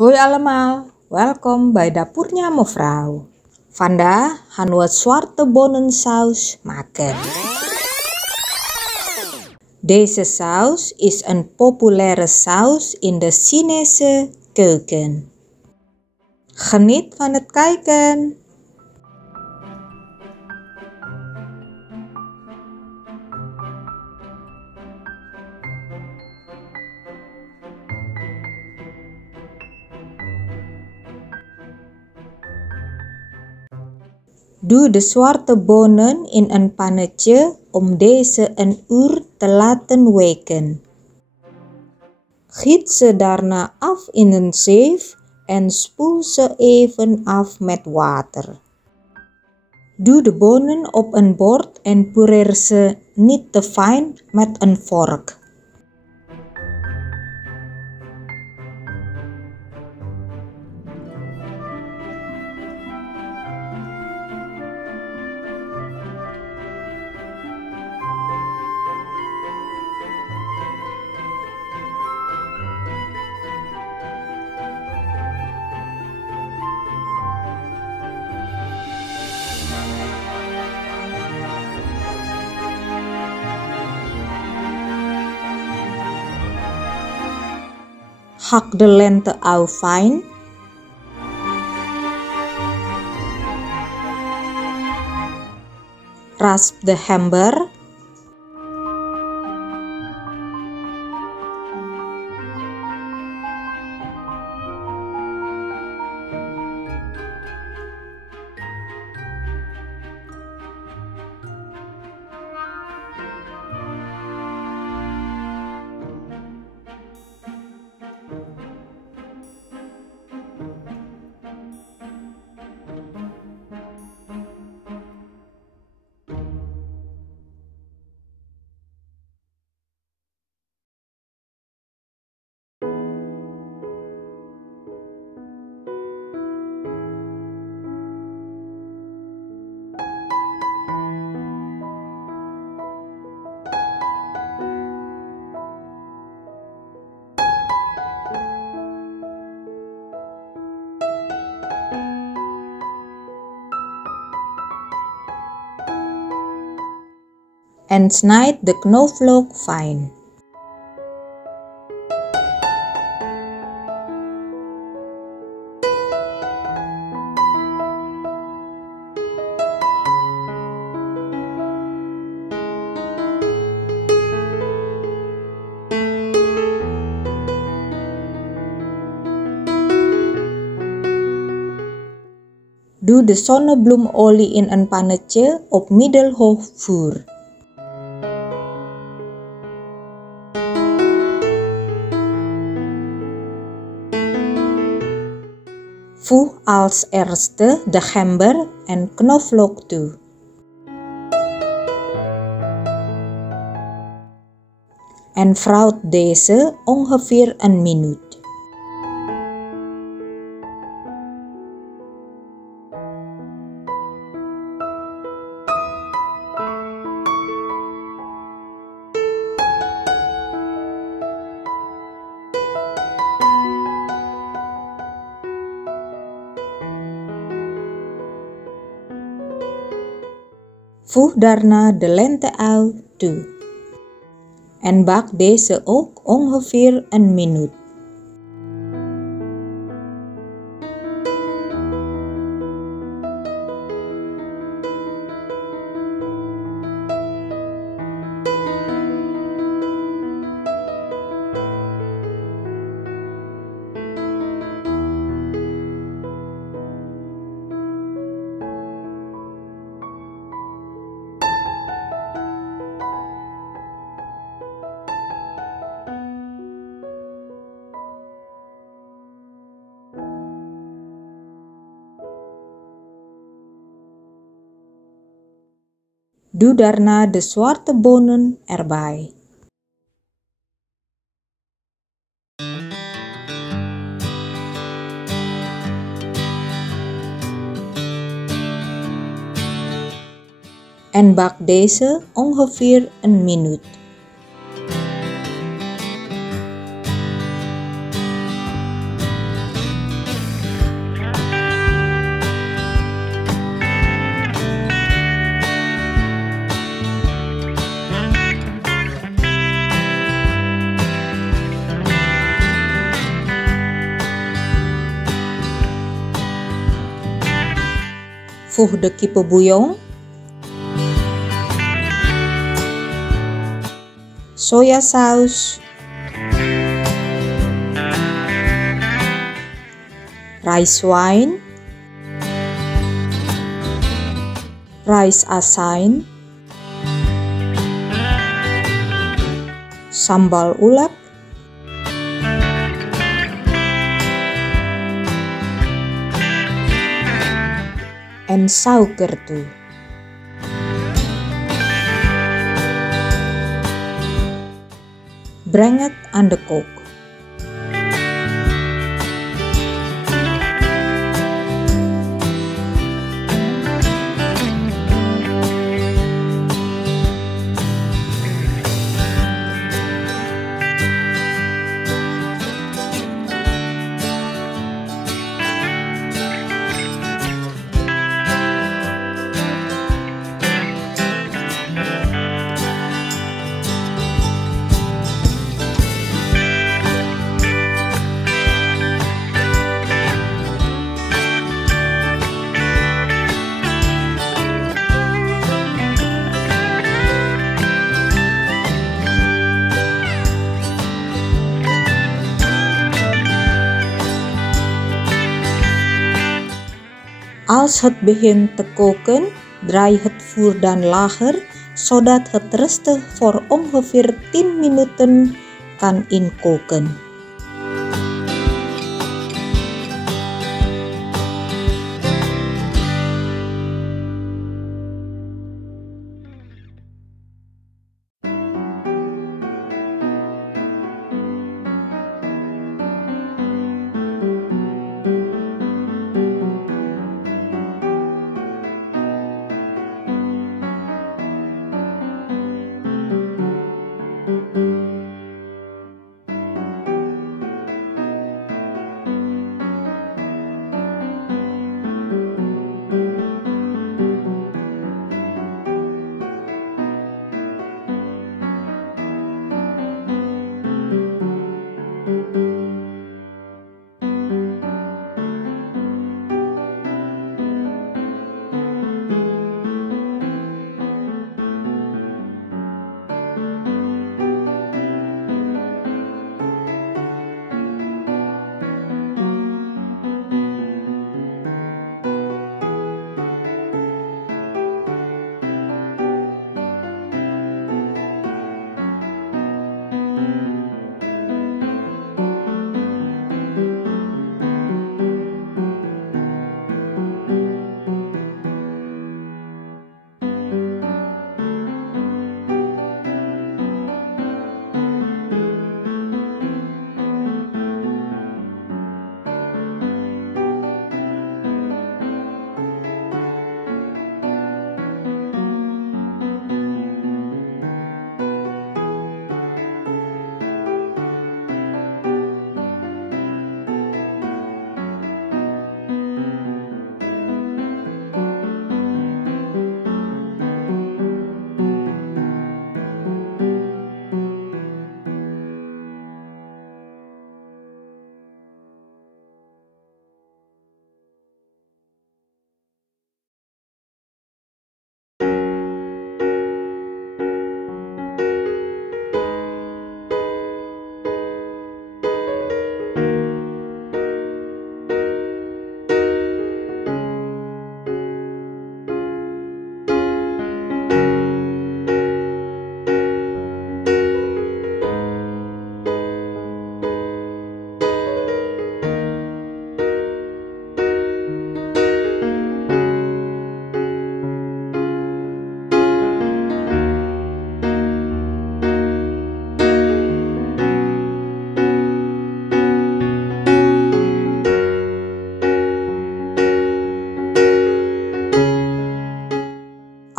Hoi allemaal, welkom bij dapurnya mevrouw. Vandaag gaan we zwarte bonensaus maken. Deze saus is een populaire saus in de Chinese keuken. Geniet van het kijken! Doe de zwarte bonen in een pannetje om deze een uur te laten weken. Giet ze daarna af in een zeef en spoel ze even af met water. Doe de bonen op een bord en pureer ze niet te fijn met een vork. Hak de lente-ui fijn. Rasp de gember. En snijd de knoflook fijn. Doe de zonnebloemolie in een pannetje op middelhoog vuur. Voeg als eerste de gember en knoflook toe. En fruit deze ongeveer een minuut. Voeg daarna de lente-ui toe. En bak deze ook ongeveer een minuut. Doe daarna de zwarte bonen erbij. En bak deze ongeveer een minuut. voeg de kippenbouillon, sojasaus, rice wine, rice asin, sambal ulek, en suiker toe. Bring it aan de kook. Als het begint te koken, draai het vuur dan lager, zodat het rustig voor ongeveer 10 minuten kan inkoken.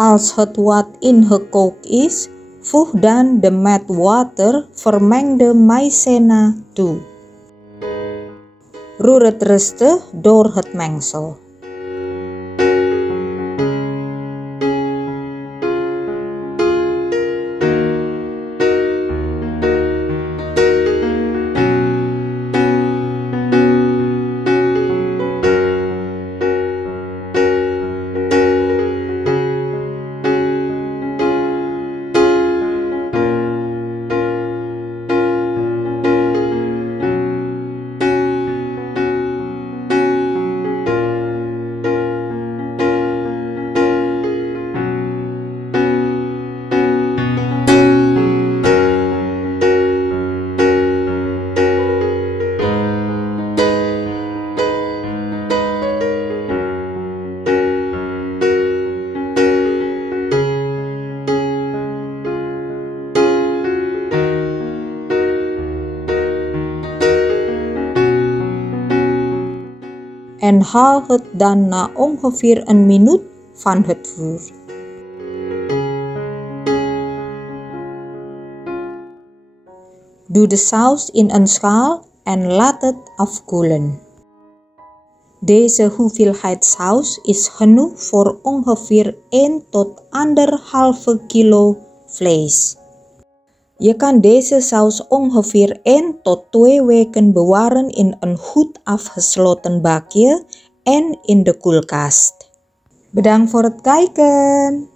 Als het wat ingekookt is, voeg dan de met water vermengde maïzena toe. Roer het rustig door het mengsel. en haal het dan na ongeveer een minuut van het vuur. Doe de saus in een schaal en laat het afkoelen. Deze hoeveelheid saus is genoeg voor ongeveer 1 tot 1,5 kilo vlees. Je kan deze saus ongeveer 1 tot 2 weken bewaren in een goed afgesloten bakje en in de koelkast. Bedankt voor het kijken!